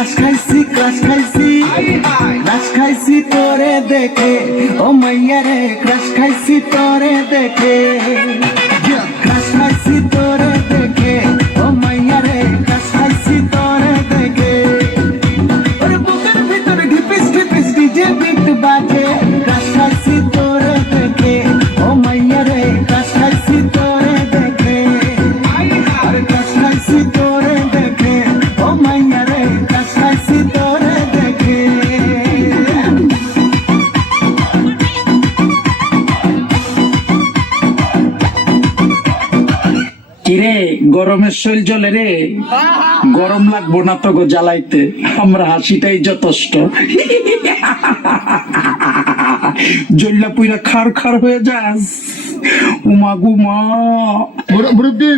Crush খাইছি তোরে দেখে ও মাইয়া রে ক্রাশ খাইছি তোরে দেখে ক্রাশ খাইছি তোরে দেখে ও মাইয়া রে ক্রাশ খাইছি তোরে দেখে ওরে বুকের ভিতরে ঢিপিস ডিজে বিট বাজে ক্রাশ খাইছি তোরে দেখে ও মাইয়া রে ক্রাশ খাইছি তোরে দেখে আরে ক্রাশ খাইছি তোরে দেখে ও মাইয়া রে ক্রাশ খাইছি তোরে দেখে কিরে গরমের শৈল জলে রে গরম লাগবো না তো গো জ্বালাইতে আমরা হাসিটাই যথেষ্ট জল্লা পুইরা খার খার হয়ে যাস উমা গুমা মুরব্বি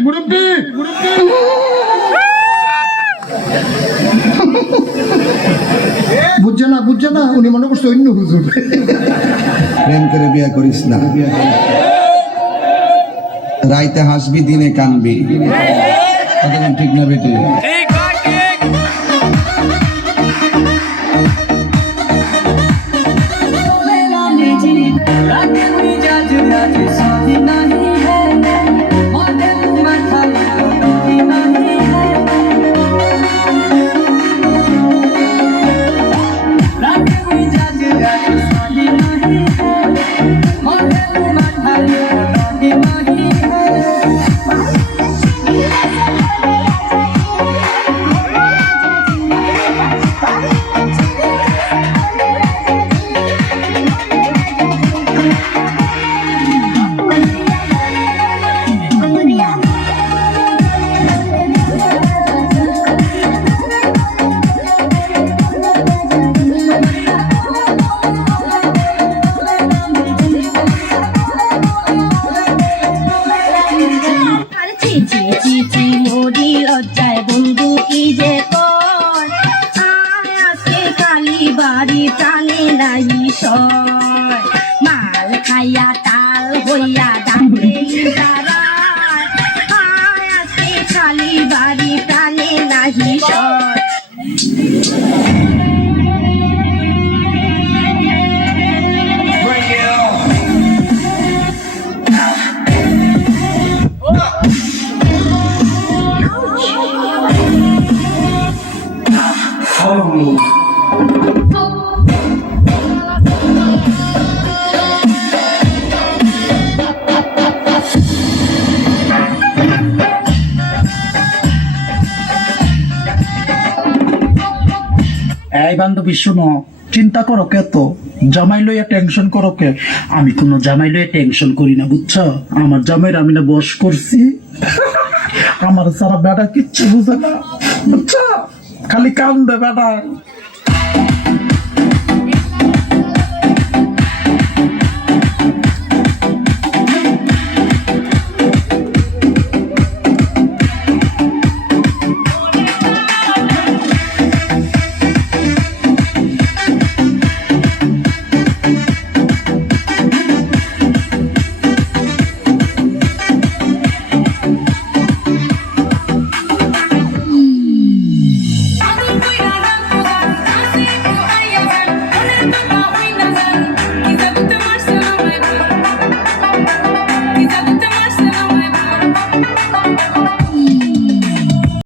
বুঝছে না উনি মনে করছে অন্য হুজুর। প্রেম করে বিয়া করিস না, রাইতে হাসবি দিনে কানবি, ঠিক না বেটি? মাল খাইয়া তাল হইয়া ডাকে দাঁড়ায় আজকে খালি বাড়ি টানে নাহি সয় এই বান্ধবী শুনো, চিন্তা করো কে তো জামাই লইয়া টেনশন করো কে? আমি কোনো জামাই লইয়া টেনশন করি না বুঝছো। আমার জামাইয়ের আমি না বস করছি, আমার সারা বেটা কিচ্ছু বুঝে না বুঝছো, খালি কান্দে বেটা।